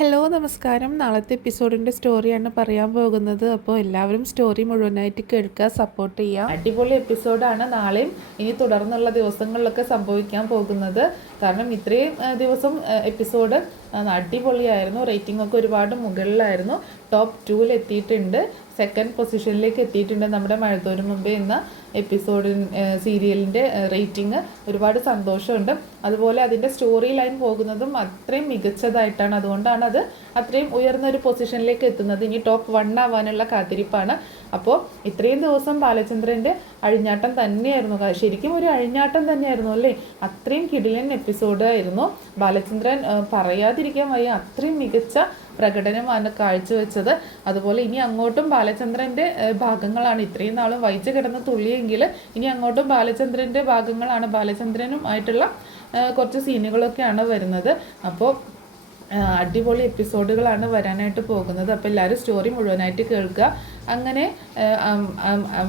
Hello നമസ്കാരം. നാളത്തെ എപ്പിസോഡിൻ്റെ സ്റ്റോറിയാണ് പറയാൻ പോകുന്നത്. അപ്പോൾ എല്ലാവരും സ്റ്റോറി മുഴുവനായിട്ട് കേൾക്കുക, സപ്പോർട്ട് ചെയ്യുക. അടിപൊളി എപ്പിസോഡാണ് നാളെയും ഇനി തുടർന്നുള്ള ദിവസങ്ങളിലൊക്കെ സംഭവിക്കാൻ പോകുന്നത്. കാരണം ഇത്രയും ദിവസം എപ്പിസോഡ് അടിപൊളിയായിരുന്നു. റേറ്റിംഗ് ഒക്കെ ഒരുപാട് മുകളിലായിരുന്നു. ടോപ്പ് 2-ൽ എത്തിയിട്ടുണ്ട്. സെക്കൻഡ് പൊസിഷനിലേക്ക് എത്തിയിട്ടുണ്ട് നമ്മുടെ മഴത്തോരു മുമ്പേ എന്ന സീരിയലിൻ്റെ റേറ്റിംഗ്. ഒരുപാട് സന്തോഷമുണ്ട്. അതുപോലെ അതിൻ്റെ സ്റ്റോറി ലൈൻ പോകുന്നതും അത്രയും മികച്ചതായിട്ടാണ്. അതുകൊണ്ടാണ് അത് അത്രയും ഉയർന്നൊരു പൊസിഷനിലേക്ക് എത്തുന്നത്. ഇനി ടോപ്പ് 1 ആവാനുള്ള കാത്തിരിപ്പാണ്. അപ്പോൾ ഇത്രയും ദിവസം ബാലചന്ദ്രൻ്റെ അഴിഞ്ഞാട്ടം തന്നെയായിരുന്നു. ശരിക്കും ഒരു അഴിഞ്ഞാട്ടം തന്നെയായിരുന്നു അല്ലേ. അത്രയും കിടിലൻ എപ്പിസോഡായിരുന്നു. ബാലചന്ദ്രൻ പറയാതിരിക്കാൻ വയ്യ, അത്രയും മികച്ച പ്രകടനമാണ് കാഴ്ചവെച്ചത്. അതുപോലെ ഇനി അങ്ങോട്ടും ബാലചന്ദ്രൻ്റെ ഭാഗങ്ങളാണ്. ഇത്രയും നാളും വൈച്ച് കിടന്ന് തുള്ളിയെങ്കിൽ ഇനി അങ്ങോട്ടും ബാലചന്ദ്രൻ്റെ ഭാഗങ്ങളാണ്. ബാലചന്ദ്രനും ആയിട്ടുള്ള കുറച്ച് സീനുകളൊക്കെയാണ് വരുന്നത്. അപ്പോൾ അടിപൊളി എപ്പിസോഡുകളാണ് വരാനായിട്ട് പോകുന്നത്. അപ്പോൾ എല്ലാവരും സ്റ്റോറി മുഴുവനായിട്ട് കേൾക്കുക. അങ്ങനെ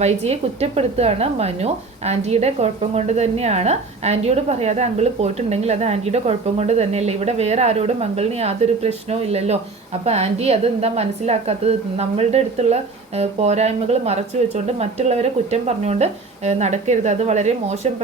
വൈജിയെ കുറ്റപ്പെടുത്തുകയാണ് മനു. ആൻറ്റിയുടെ കുഴപ്പം കൊണ്ട് തന്നെയാണ്. ആൻറ്റിയോട് പറയാതെ അങ്കിള് പോയിട്ടുണ്ടെങ്കിൽ അത് ആൻറ്റിയുടെ കുഴപ്പം കൊണ്ട് തന്നെയല്ലേ. ഇവിടെ വേറെ ആരോടും അങ്കിളിന് യാതൊരു പ്രശ്നവും ഇല്ലല്ലോ. അപ്പോൾ ആൻറ്റി അതെന്താ മനസ്സിലാക്കാത്തത്? നമ്മളുടെ അടുത്തുള്ള പോരായ്മകൾ മറച്ചു വെച്ചുകൊണ്ട് മറ്റുള്ളവരെ കുറ്റം പറഞ്ഞുകൊണ്ട് നടക്കരുത്. അത് വളരെ മോശം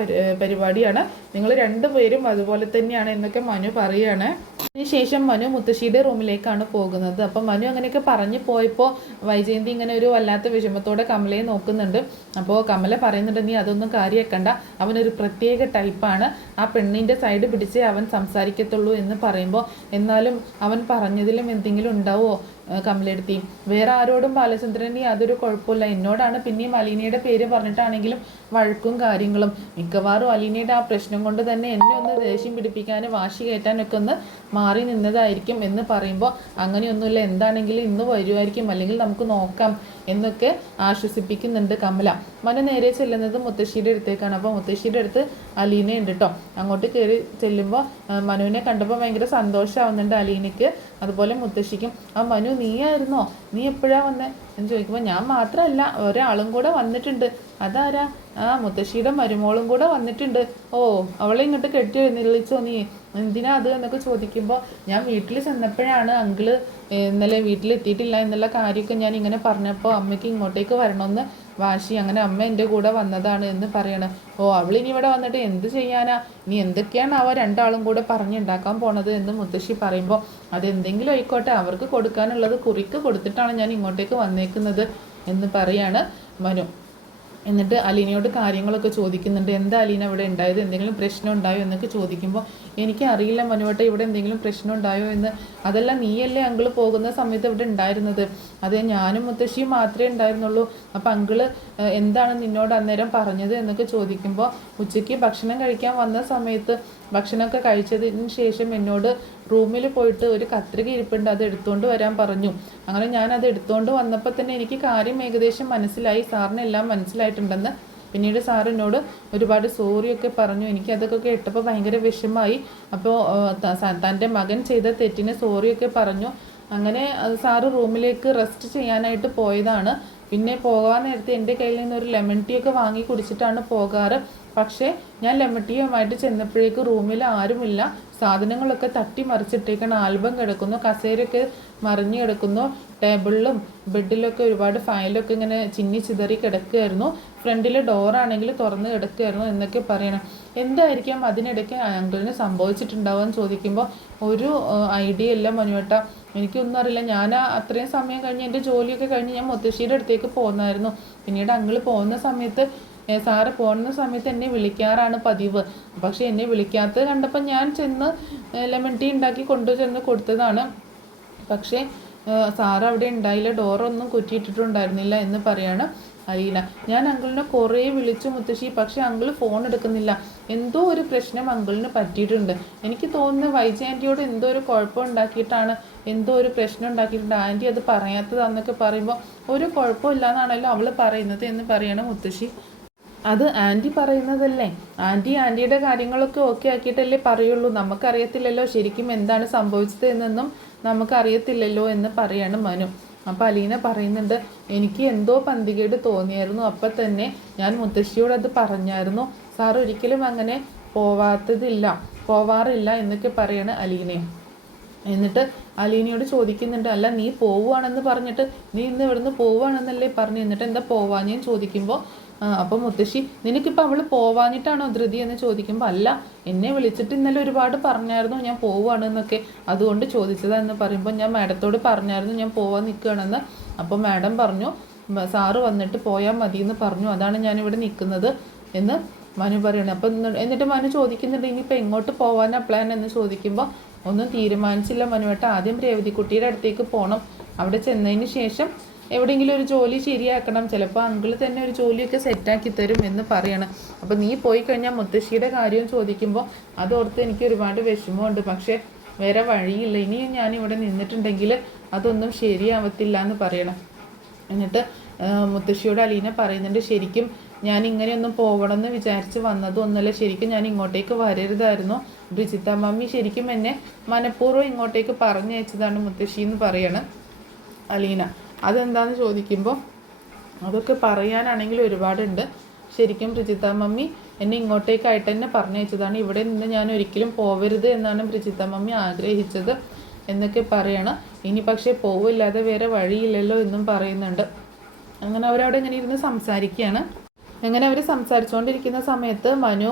പരിപാടിയാണ്. നിങ്ങൾ രണ്ടുപേരും അതുപോലെ തന്നെയാണ് എന്നൊക്കെ മനു പറയുകയാണ്. അതിനുശേഷം മനു മുത്തശ്ശിയുടെ റൂമിലേക്കാണ് പോകുന്നത്. അപ്പം മനു അങ്ങനെയൊക്കെ പറഞ്ഞു പോയപ്പോൾ വൈജയന്തി ഇങ്ങനെ ഒരു വല്ലാത്ത വിഷമത്തോടെ കമലയെ നോക്കുന്നുണ്ട്. അപ്പോൾ കമല പറയുന്നുണ്ട്, നീ അതൊന്നും കാര്യമാക്കണ്ട, അവനൊരു പ്രത്യേക ടൈപ്പാണ്, ആ പെണ്ണിൻ്റെ സൈഡ് പിടിച്ചേ അവൻ സംസാരിക്കത്തുള്ളൂ എന്ന് പറയുമ്പോൾ, എന്നാലും അവൻ പറഞ്ഞതിലും എന്തെങ്കിലും ഉണ്ടാവുമോ കമലെടുത്തി? വേറെ ആരോടും ബാലചന്ദ്രന് യാതൊരു കുഴപ്പമില്ല. എന്നോടാണ് പിന്നെയും അലീനയുടെ പേര് പറഞ്ഞിട്ടാണെങ്കിലും വഴക്കും കാര്യങ്ങളും. മിക്കവാറും അലീനയുടെ ആ പ്രശ്നം കൊണ്ട് തന്നെ എന്നെ ഒന്ന് ദേഷ്യം പിടിപ്പിക്കാനും വാശി കയറ്റാനൊക്കെ ഒന്ന് മാറി നിന്നതായിരിക്കും എന്ന് പറയുമ്പോൾ, അങ്ങനെയൊന്നുമില്ല, എന്താണെങ്കിലും ഇന്ന് വരുമായിരിക്കും, അല്ലെങ്കിൽ നമുക്ക് നോക്കാം എന്നൊക്കെ ആശ്വസിപ്പിക്കുന്നുണ്ട് കമല. മനു നേരെ ചെല്ലുന്നത് മുത്തശ്ശിയുടെ അടുത്തേക്കാണ്. അപ്പോൾ മുത്തശ്ശിയുടെ അടുത്ത് അലീന ഉണ്ട് കേട്ടോ. അങ്ങോട്ട് കയറി ചെല്ലുമ്പോൾ മനുവിനെ കണ്ടപ്പോൾ ഭയങ്കര സന്തോഷമാവുന്നുണ്ട് അലീനയ്ക്ക്, അതുപോലെ മുത്തശ്ശിക്കും. ആ മനു, നീയായിരുന്നോ? നീ എപ്പോഴാണ് വന്നേ എന്ന് ചോദിക്കുമ്പോൾ, ഞാൻ മാത്രമല്ല, ഒരാളും കൂടെ വന്നിട്ടുണ്ട്. അതാരാ? ആ മുത്തശ്ശിയുടെ മരുമോളും കൂടെ വന്നിട്ടുണ്ട്. ഓ, അവളെ ഇങ്ങോട്ട് കെട്ടി എഴുന്നള്ളിച്ചോ നീ? എന്തിനാ അത് എന്നൊക്കെ ചോദിക്കുമ്പോൾ, ഞാൻ വീട്ടിൽ ചെന്നപ്പോഴാണ് അങ്കിള് ഇന്നലെ വീട്ടിലെത്തിയിട്ടില്ല എന്നുള്ള കാര്യമൊക്കെ ഞാൻ ഇങ്ങനെ പറഞ്ഞപ്പോൾ അമ്മയ്ക്ക് ഇങ്ങോട്ടേക്ക് വരണമെന്ന് വാശി, അങ്ങനെ അമ്മ എൻ്റെ കൂടെ വന്നതാണ് എന്ന് പറയണം. ഓ, അവളിനി ഇവിടെ വന്നിട്ട് എന്ത് ചെയ്യാനാ? ഇനി എന്തൊക്കെയാണ് അവ രണ്ടാളും കൂടെ പറഞ്ഞുണ്ടാക്കാൻ പോണത് എന്ന് മുത്തശ്ശി പറയുമ്പോൾ, അതെന്തെങ്കിലും ആയിക്കോട്ടെ, അവർക്ക് കൊടുക്കാനുള്ളത് കുറിക്ക് കൊടുത്തിട്ടാണ് ഞാൻ ഇങ്ങോട്ടേക്ക് വന്നേക്കുന്നത് എന്ന് പറയാണ് മനു. എന്നിട്ട് അലീനയോട് കാര്യങ്ങളൊക്കെ ചോദിക്കുന്നുണ്ട്. എന്താ അലീന ഇവിടെ ഉണ്ടായത്? എന്തെങ്കിലും പ്രശ്നം ഉണ്ടായോ എന്നൊക്കെ ചോദിക്കുമ്പോൾ, എനിക്കറിയില്ല മനുവേട്ട, ഇവിടെ എന്തെങ്കിലും പ്രശ്നം ഉണ്ടായോ എന്ന്. അതല്ല, നീയല്ലേ അങ്കിള് പോകുന്ന സമയത്ത് ഇവിടെ ഉണ്ടായിരുന്നത്? അതെ, ഞാനും മുത്തശ്ശിയും മാത്രമേ ഉണ്ടായിരുന്നുള്ളൂ. അപ്പം അങ്കിള് എന്താണ് നിന്നോട് അന്നേരം പറഞ്ഞത് എന്നൊക്കെ ചോദിക്കുമ്പോൾ, ഉച്ചയ്ക്ക് ഭക്ഷണം കഴിക്കാൻ വന്ന സമയത്ത് ഭക്ഷണമൊക്കെ കഴിച്ചതിന് ശേഷം എന്നോട് റൂമിൽ പോയിട്ട് ഒരു കത്രിക ഇരിപ്പുണ്ട്, അത് എടുത്തുകൊണ്ട് വരാൻ പറഞ്ഞു. അങ്ങനെ ഞാൻ അത് എടുത്തുകൊണ്ട് വന്നപ്പോൾ തന്നെ എനിക്ക് കാര്യം ഏകദേശം മനസ്സിലായി, സാറിനെല്ലാം മനസ്സിലായിട്ടുണ്ടെന്ന്. പിന്നീട് സാറിനോട് ഒരുപാട് സോറിയൊക്കെ പറഞ്ഞു. എനിക്ക് അതൊക്കെ കേട്ടപ്പോൾ ഭയങ്കര വിഷമമായി. അപ്പോൾ തൻ്റെ മകൻ ചെയ്ത തെറ്റിന് സോറിയൊക്കെ പറഞ്ഞു. അങ്ങനെ സാറ് റൂമിലേക്ക് റെസ്റ്റ് ചെയ്യാനായിട്ട് പോയതാണ്. പിന്നെ പോകാൻ നേരത്തെ എൻ്റെ കയ്യിൽ നിന്ന് ഒരു ലെമൺ ടീ ഒക്കെ വാങ്ങി കുടിച്ചിട്ടാണ് പോകാറ്. പക്ഷേ ഞാൻ ലെമൺ ടീയുമായിട്ട് ചെന്നപ്പോഴേക്ക് റൂമിൽ ആരുമില്ല. സാധനങ്ങളൊക്കെ തട്ടി മറിച്ചിട്ടേക്കണം. ആൽബം കിടക്കുന്നു, കസേരയൊക്കെ മറിഞ്ഞു കിടക്കുന്നു, ടേബിളിലും ബെഡിലൊക്കെ ഒരുപാട് ഫയലൊക്കെ ഇങ്ങനെ ചിന്നി ചിതറി കിടക്കുകയായിരുന്നു. ഫ്രണ്ടിലെ ഡോറാണെങ്കിൽ തുറന്ന് കിടക്കുകയായിരുന്നു എന്നൊക്കെ പറയണം. എന്തായിരിക്കാം അതിനിടയ്ക്ക് അങ്കിളിന് സംഭവിച്ചിട്ടുണ്ടാവുക എന്ന് ചോദിക്കുമ്പോൾ, ഒരു ഐഡിയ ഇല്ല മനുവേട്ട, എനിക്കൊന്നും അറിയില്ല. ഞാൻ അത്രയും സമയം കഴിഞ്ഞ് എൻ്റെ ജോലിയൊക്കെ കഴിഞ്ഞ് ഞാൻ മുത്തശ്ശിയുടെ അടുത്തേക്ക് പോകുന്നായിരുന്നു. പിന്നീട് അങ്കിള് പോകുന്ന സമയത്ത്, സാറ് പോകുന്ന സമയത്ത് എന്നെ വിളിക്കാറാണ് പതിവ്. പക്ഷേ എന്നെ വിളിക്കാത്തത് കണ്ടപ്പോൾ ഞാൻ ചെന്ന് ലെമൺ ടീ ഉണ്ടാക്കി കൊണ്ടുചെന്ന് കൊടുത്തതാണ്. പക്ഷേ സാറ് അവിടെ ഉണ്ടായില്ല, ഡോറൊന്നും കുറ്റിയിട്ടിട്ടുണ്ടായിരുന്നില്ല എന്ന് പറയാണ് അലീന. ഞാൻ അങ്കിളിനെ കുറേ വിളിച്ചു മുത്തശ്ശി, പക്ഷേ അങ്കിള് ഫോൺ എടുക്കുന്നില്ല. എന്തോ ഒരു പ്രശ്നം അങ്കിളിന് പറ്റിയിട്ടുണ്ട്. എനിക്ക് തോന്നുന്നു വൈജി ആൻറ്റിയോട് എന്തോ ഒരു കുഴപ്പം ഉണ്ടാക്കിയിട്ടാണ്, എന്തോ ഒരു പ്രശ്നം ഉണ്ടാക്കിയിട്ടുണ്ട്. ആൻറ്റി അത് പറയാത്തതാന്നൊക്കെ പറയുമ്പോൾ, ഒരു കുഴപ്പമില്ല എന്നാണല്ലോ അവൾ പറയുന്നത് എന്ന് പറയണം മുത്തശ്ശി. അത് ആൻറ്റി പറയുന്നതല്ലേ, ആൻറ്റിയുടെ കാര്യങ്ങളൊക്കെ ഓക്കെ ആക്കിയിട്ടല്ലേ പറയുള്ളൂ. നമുക്കറിയത്തില്ലല്ലോ ശരിക്കും എന്താണ് സംഭവിച്ചത് എന്നൊന്നും നമുക്കറിയത്തില്ലല്ലോ എന്ന് പറയാണ് മനു. അപ്പോൾ അലീന പറയുന്നുണ്ട്, എനിക്ക് എന്തോ പന്തികേട് തോന്നിയായിരുന്നു. അപ്പം തന്നെ ഞാൻ മുത്തശ്ശിയോട് അത് പറഞ്ഞായിരുന്നു. സാർ ഒരിക്കലും അങ്ങനെ പോവാറില്ല എന്നൊക്കെ പറയാണ് അലീനയും. എന്നിട്ട് അലീനയോട് ചോദിക്കുന്നുണ്ട്, അല്ല നീ പോവുകയാണെന്ന് പറഞ്ഞിട്ട് നീ ഇന്ന് ഇവിടുന്ന് പോവുകയാണെന്നല്ലേ പറഞ്ഞു, എന്നിട്ട് എന്താ പോവാഞ്ഞേന്ന് ചോദിക്കുമ്പോൾ അപ്പോൾ മുത്തശ്ശി നിനക്കിപ്പോൾ അവൾ പോവാഞ്ഞിട്ടാണോ ധൃതി എന്ന് ചോദിക്കുമ്പോൾ അല്ല, എന്നെ വിളിച്ചിട്ട് ഇന്നലെ ഒരുപാട് പറഞ്ഞായിരുന്നു ഞാൻ പോവുകയാണെന്നൊക്കെ, അതുകൊണ്ട് ചോദിച്ചതാന്ന് പറയുമ്പോൾ ഞാൻ മാഡത്തോട് പറഞ്ഞായിരുന്നു ഞാൻ പോവാൻ നിൽക്കുകയാണെന്ന്. അപ്പോൾ മാഡം പറഞ്ഞു സാറ് വന്നിട്ട് പോയാൽ മതി എന്ന് പറഞ്ഞു, അതാണ് ഞാനിവിടെ നിൽക്കുന്നത് എന്ന് മനു പറയണം. അപ്പം എന്നിട്ട് മനു ചോദിക്കുന്നുണ്ട് ഇനിയിപ്പോൾ എങ്ങോട്ട് പോകാനാ പ്ലാൻ എന്ന് ചോദിക്കുമ്പോൾ ഒന്നും തീരുമാനിച്ചില്ല മനുവേട്ട, ആദ്യം രേവതിക്കുട്ടിയുടെ അടുത്തേക്ക് പോകണം, അവിടെ ചെന്നതിന് ശേഷം എവിടെയെങ്കിലും ഒരു ജോലി ശരിയാക്കണം, ചിലപ്പോൾ അങ്കിള് തന്നെ ഒരു ജോലിയൊക്കെ സെറ്റാക്കി തരും എന്ന് പറയണം. അപ്പോൾ നീ പോയി കഴിഞ്ഞാൽ മുത്തശ്ശിയുടെ കാര്യം ചോദിക്കുമ്പോൾ അതോർത്ത് എനിക്ക് ഒരുപാട് വിഷമമുണ്ട്, പക്ഷേ വേറെ വഴിയില്ല, ഇനിയും ഞാനിവിടെ നിന്നിട്ടുണ്ടെങ്കിൽ അതൊന്നും ശരിയാവത്തില്ല എന്ന് പറയണം. എന്നിട്ട് മുത്തശ്ശിയോട് അലീന പറയുന്നുണ്ട്, ശരിക്കും ഞാൻ ഇങ്ങനെയൊന്നും പോകണമെന്ന് വിചാരിച്ച് വന്നതൊന്നുമല്ല, ശരിക്കും ഞാൻ ഇങ്ങോട്ടേക്ക് വരരുതായിരുന്നു, ബ്രിജിത്ത മമ്മി ശരിക്കും എന്നെ മനഃപൂർവ്വം ഇങ്ങോട്ടേക്ക് പറഞ്ഞയച്ചതാണ് മുത്തശ്ശി എന്ന് പറയണം അലീന. അതെന്താണെന്ന് ചോദിക്കുമ്പോൾ അതൊക്കെ പറയാനാണെങ്കിൽ ഒരുപാടുണ്ട്, ശരിക്കും ബ്രിജിത്ത മമ്മി എന്നെ ഇങ്ങോട്ടേക്കായിട്ട് തന്നെ പറഞ്ഞയച്ചതാണ്, ഇവിടെ നിന്ന് ഞാൻ ഒരിക്കലും പോവരുത് എന്നാണ് ബ്രിജിത്ത മമ്മി ആഗ്രഹിച്ചത് എന്നൊക്കെ പറയണം. ഇനി പക്ഷേ പോവില്ലാതെ വേറെ വഴിയില്ലല്ലോ എന്നും പറയുന്നുണ്ട്. അങ്ങനെ അവരവിടെ ഇങ്ങനെ ഇരുന്ന് സംസാരിക്കുകയാണ്. അങ്ങനെ അവർ സംസാരിച്ചുകൊണ്ടിരിക്കുന്ന സമയത്ത് മനു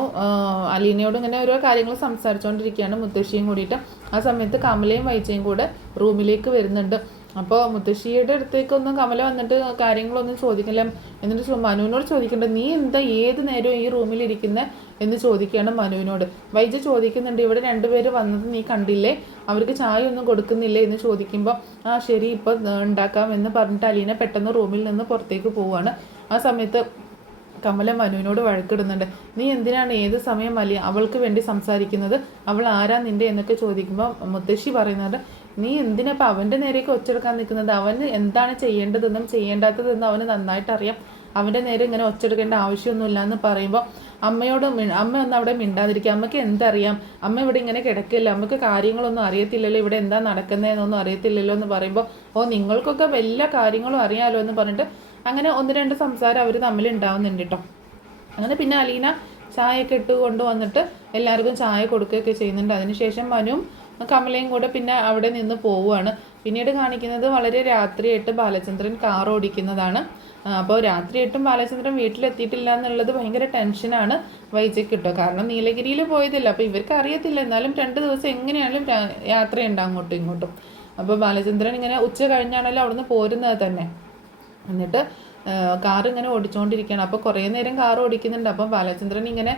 അലീനയോട് ഇങ്ങനെ ഓരോ കാര്യങ്ങൾ സംസാരിച്ചുകൊണ്ടിരിക്കുകയാണ് മുത്തശ്ശിയും കൂടിയിട്ട്. ആ സമയത്ത് കമലയും വൈജയും കൂടെ റൂമിലേക്ക് വരുന്നുണ്ട്. അപ്പോൾ മുത്തശ്ശിയുടെ അടുത്തേക്കൊന്നും കമല വന്നിട്ട് കാര്യങ്ങളൊന്നും ചോദിക്കില്ല. എന്നിട്ട് മനുവിനോട് ചോദിക്കുന്നുണ്ട്, നീ എന്താ ഏത് നേരവും ഈ റൂമിലിരിക്കുന്നത് എന്ന് ചോദിക്കുകയാണ് മനുവിനോട്. വൈജ ചോദിക്കുന്നുണ്ട്, ഇവിടെ രണ്ടുപേര് വന്നത് നീ കണ്ടില്ലേ, അവർക്ക് ചായ ഒന്നും കൊടുക്കുന്നില്ലേ എന്ന് ചോദിക്കുമ്പോൾ ആ ശരി ഇപ്പോൾ ഉണ്ടാക്കാം എന്ന് പറഞ്ഞിട്ട് അലീന പെട്ടെന്ന് റൂമിൽ നിന്ന് പുറത്തേക്ക് പോവുകയാണ്. ആ സമയത്ത് കമല മനുവിനോട് വഴക്കിടുന്നുണ്ട്, നീ എന്തിനാണ് ഏത് സമയം അവൾക്ക് വേണ്ടി സംസാരിക്കുന്നത്, അവൾ ആരാ നിൻ്റെ എന്നൊക്കെ ചോദിക്കുമ്പോൾ മുത്തശ്ശി പറയുന്നുണ്ട്, നീ എന്തിനപ്പോൾ അവൻ്റെ നേരേക്ക് ഒച്ചെടുക്കാൻ നിൽക്കുന്നത്, അവന് എന്താണ് ചെയ്യേണ്ടതെന്നും ചെയ്യേണ്ടാത്തതെന്നും അവന് നന്നായിട്ട് അറിയാം, അവൻ്റെ നേരെ ഇങ്ങനെ ഒച്ചെടുക്കേണ്ട ആവശ്യമൊന്നുമില്ല എന്ന് പറയുമ്പോൾ അമ്മയോട് അമ്മ ഒന്നും അവിടെ മിണ്ടാതിരിക്കുക, അമ്മയ്ക്ക് എന്തറിയാം, അമ്മ ഇവിടെ ഇങ്ങനെ കിടക്കില്ല, അമ്മയ്ക്ക് കാര്യങ്ങളൊന്നും അറിയത്തില്ലല്ലോ, ഇവിടെ എന്താ നടക്കുന്നതെന്നൊന്നും അറിയത്തില്ലല്ലോ എന്ന് പറയുമ്പോൾ ഓ നിങ്ങൾക്കൊക്കെ വല്ല കാര്യങ്ങളും അറിയാമല്ലോ എന്ന് പറഞ്ഞിട്ട് അങ്ങനെ ഒന്ന് രണ്ട് സംസാരം അവർ തമ്മിൽ ഉണ്ടാവുന്നുണ്ട് കേട്ടോ. അങ്ങനെ പിന്നെ അലീന ചായയൊക്കെ ഇട്ട് കൊണ്ടുവന്നിട്ട് എല്ലാവർക്കും ചായ കൊടുക്കുകയൊക്കെ ചെയ്യുന്നുണ്ട്. അതിനുശേഷം മനുവും കമലയും കൂടെ പിന്നെ അവിടെ നിന്ന് പോവുകയാണ്. പിന്നീട് കാണിക്കുന്നത് വളരെ രാത്രിയായിട്ട് ബാലചന്ദ്രൻ കാർ ഓടിക്കുന്നതാണ്. അപ്പോൾ രാത്രിയായിട്ടും ബാലചന്ദ്രൻ വീട്ടിലെത്തിയിട്ടില്ല എന്നുള്ളത് ഭയങ്കര ടെൻഷനാണ് വൈജയ്ക്ക് കിട്ടുക. കാരണം നീലഗിരിയിൽ പോയതില്ല, അപ്പോൾ ഇവർക്ക് അറിയത്തില്ല, എന്നാലും 2 ദിവസം എങ്ങനെയാണെങ്കിലും യാത്രയുണ്ട് അങ്ങോട്ടും ഇങ്ങോട്ടും. അപ്പോൾ ബാലചന്ദ്രൻ ഇങ്ങനെ ഉച്ച കഴിഞ്ഞാണല്ലോ അവിടുന്ന് പോരുന്നത് തന്നെ. എന്നിട്ട് കാർ ഇങ്ങനെ ഓടിച്ചുകൊണ്ടിരിക്കുകയാണ്. അപ്പോൾ കുറേ നേരം കാർ ഓടിക്കുന്നുണ്ട്. അപ്പം ബാലചന്ദ്രൻ ഇങ്ങനെ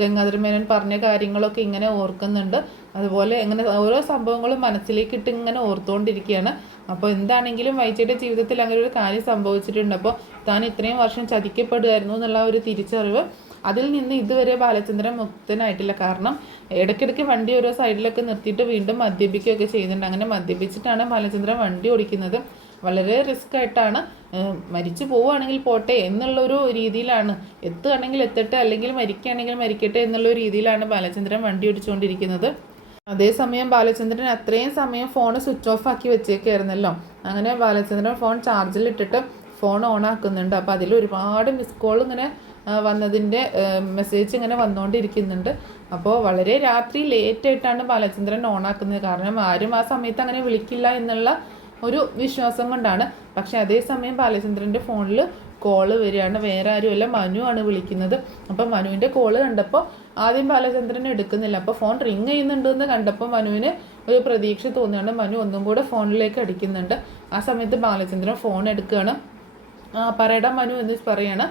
ഗംഗാധര മേനോൻ പറഞ്ഞ കാര്യങ്ങളൊക്കെ ഇങ്ങനെ ഓർക്കുന്നുണ്ട്. അതുപോലെ ഇങ്ങനെ ഓരോ സംഭവങ്ങളും മനസ്സിലേക്കിട്ട് ഇങ്ങനെ ഓർത്തുകൊണ്ടിരിക്കുകയാണ്. അപ്പോൾ എന്താണെങ്കിലും വൈജയുടെ ജീവിതത്തിൽ അങ്ങനെ ഒരു കാര്യം സംഭവിച്ചിട്ടുണ്ട്. അപ്പോൾ താൻ ഇത്രയും വർഷം ചതിക്കപ്പെടുമായിരുന്നു എന്നുള്ള ഒരു തിരിച്ചറിവ്, അതിൽ നിന്ന് ഇതുവരെ ബാലചന്ദ്രൻ മുക്തനായിട്ടില്ല. കാരണം ഇടയ്ക്കിടയ്ക്ക് വണ്ടി ഓരോ സൈഡിലൊക്കെ നിർത്തിയിട്ട് വീണ്ടും മദ്യപിക്കുകയൊക്കെ ചെയ്യുന്നുണ്ട്. അങ്ങനെ മദ്യപിച്ചിട്ടാണ് ബാലചന്ദ്രൻ വണ്ടി ഓടിക്കുന്നത്. വളരെ റിസ്ക് ആയിട്ടാണ്. മരിച്ചു പോവുകയാണെങ്കിൽ പോട്ടെ എന്നുള്ളൊരു രീതിയിലാണ്, എത്തുകയാണെങ്കിൽ എത്തട്ടെ അല്ലെങ്കിൽ മരിക്കുകയാണെങ്കിൽ മരിക്കട്ടെ എന്നുള്ളൊരു രീതിയിലാണ് ബാലചന്ദ്രൻ വണ്ടി ഓടിച്ചുകൊണ്ടിരിക്കുന്നത്. അതേസമയം ബാലചന്ദ്രൻ അത്രയും സമയം ഫോൺ സ്വിച്ച് ഓഫ് ആക്കി വെച്ചേക്കായിരുന്നല്ലോ. അങ്ങനെ ബാലചന്ദ്രൻ ഫോൺ ചാർജിലിട്ടിട്ട് ഫോൺ ഓൺ ആക്കുന്നുണ്ട്. അപ്പോൾ അതിൽ ഒരുപാട് മിസ് കോൾ ഇങ്ങനെ വന്നതിൻ്റെ മെസ്സേജ് ഇങ്ങനെ വന്നുകൊണ്ടിരിക്കുന്നുണ്ട്. അപ്പോൾ വളരെ രാത്രി ലേറ്റായിട്ടാണ് ബാലചന്ദ്രൻ ഓൺ ആക്കുന്നത്. കാരണം ആരും ആ സമയത്ത് അങ്ങനെ വിളിക്കില്ല എന്നുള്ള ഒരു വിശ്വാസം കൊണ്ടാണ്. പക്ഷേ അതേസമയം ബാലചന്ദ്രൻ്റെ ഫോണിൽ കോള് വരികയാണ്. വേറെ ആരുമല്ല, മനു ആണ് വിളിക്കുന്നത്. അപ്പോൾ മനുവിൻ്റെ കോള് കണ്ടപ്പോൾ ആദ്യം ബാലചന്ദ്രൻ എടുക്കുന്നില്ല. അപ്പോൾ ഫോൺ റിങ് ചെയ്യുന്നുണ്ടെന്ന് കണ്ടപ്പോൾ മനുവിന് ഒരു പ്രതീക്ഷ തോന്നുകയാണ്. മനു ഒന്നും കൂടെ ഫോണിലേക്ക് അടിക്കുന്നുണ്ട്. ആ സമയത്ത് ബാലചന്ദ്രൻ ഫോൺ എടുക്കുകയാണ്. പറയടാ മനു എന്ന് പറയാണ്.